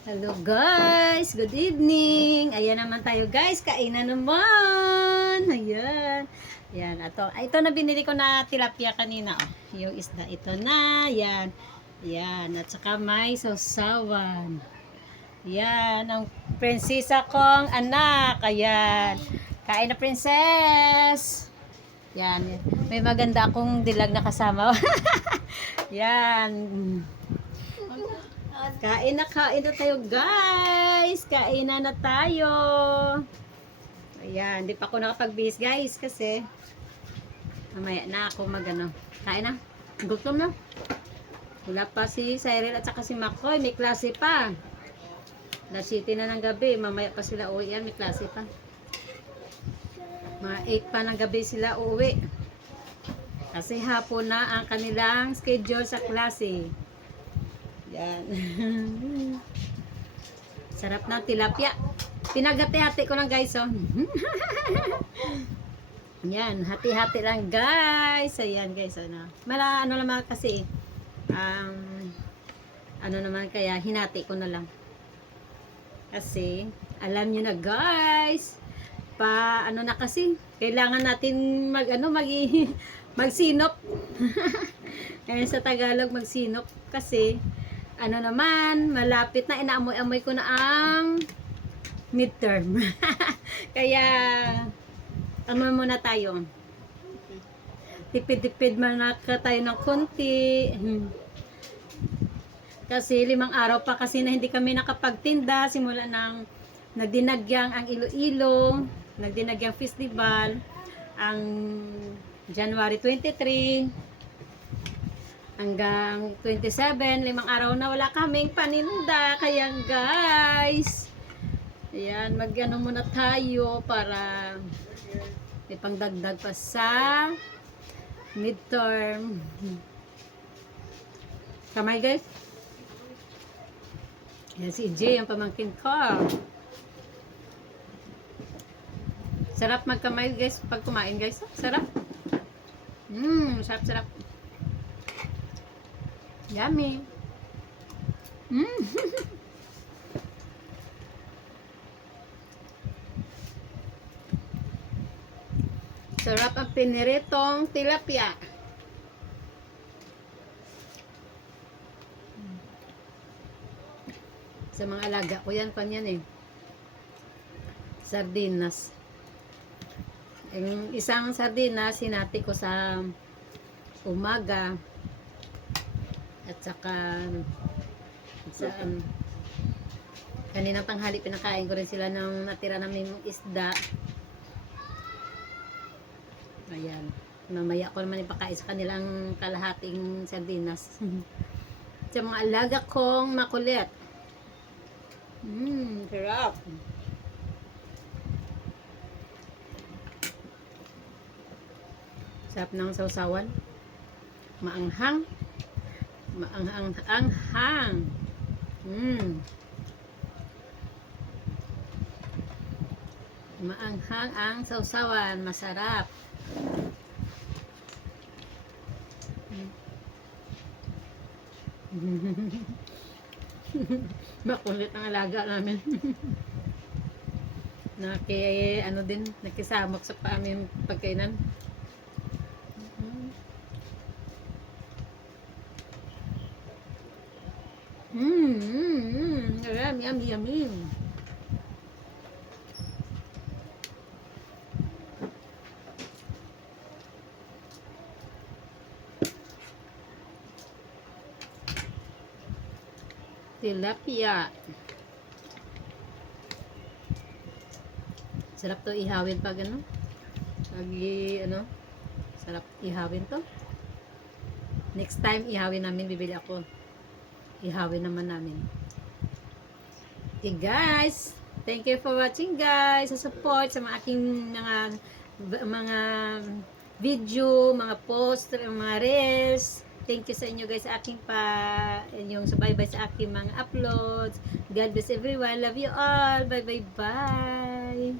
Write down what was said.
Hello guys, good evening. Ayan naman tayo guys, kainan naman. Ayan. Ayan, ito na binili ko na tilapia kanina. Oh. Yung isda, ito na. Ayan. Ayan, at saka may sausawan. Ayan, ang prinsesa kong anak. Ayan. Kain na princess. Ayan, may maganda akong dilag na kasama. Ayan. Kain na tayo guys. Kain na tayo. Ayan, di pa ako nakapagbihis guys kasi mamaya na ako magano. Kain na. Gutom na. Wala pa si Cyril at saka si Makoy. May klase pa. Alas 7 na ng gabi. Mamaya pa sila uwi yan. May klase pa. Mga 8 pa ng gabi sila uwi. Kasi hapon na ang kanilang schedule sa klase. Yan. Sarap ng tilapia. Pinagati-hati ko lang guys, oh. Yan, hati-hati lang guys. Ayan guys, ano. Ano naman kasi, ano naman kaya, hinati ko na lang. Kasi, alam nyo na guys, ano na kasi, kailangan natin magsinop. Ngayon sa Tagalog, magsinop. Kasi, ano naman, malapit na, inaamoy-amoy ko na ang midterm. Kaya, ano muna tayo. Tipid-tipid man tayo ng konti. Kasi 5 araw pa kasi na hindi kami nakapagtinda. Simula ng nagdinagyang ang Iloilo, nagdinagyang festival, ang January 23, hanggang 27, 5 araw na wala kaming paninda. Kaya guys, ayan, mag-ano muna tayo para ipangdagdag pa sa midterm. Kamay guys. Ayan si EJ, ang pamangkin ko. Sarap magkamay guys pag kumain guys. Sarap. Sarap. Yummy. Sarap ang piniritong tilapia. Sa mga alaga ko yan, kanyan eh. Sardinas. Yung isang sardinas, sinati ko sa umaga. At saka kaninang tanghali pinakain ko rin sila ng natira namin isda. Ayan. Mamaya ko naman ipakain sa kanilang kalahating sardinas. Sa mga alaga kong makulit. Sarap. Sarap ng sausawan. Maanghang. Maanghang. Maanghang ang sausawan. Masarap. Makulit ang alaga namin. Nakisamak sa aming pagkainan. Yummy. Tilapia. Sarap to ihawin pag sarap ihawin to. Next time ihawin namin, bibili ako. Ihawin naman namin. Okay guys, thank you for watching guys, sa support sa mga aking mga video, mga post, mga reels. Thank you sa inyo guys sa aking inyong subaybay sa aking mga uploads. God bless everyone. Love you all. Bye.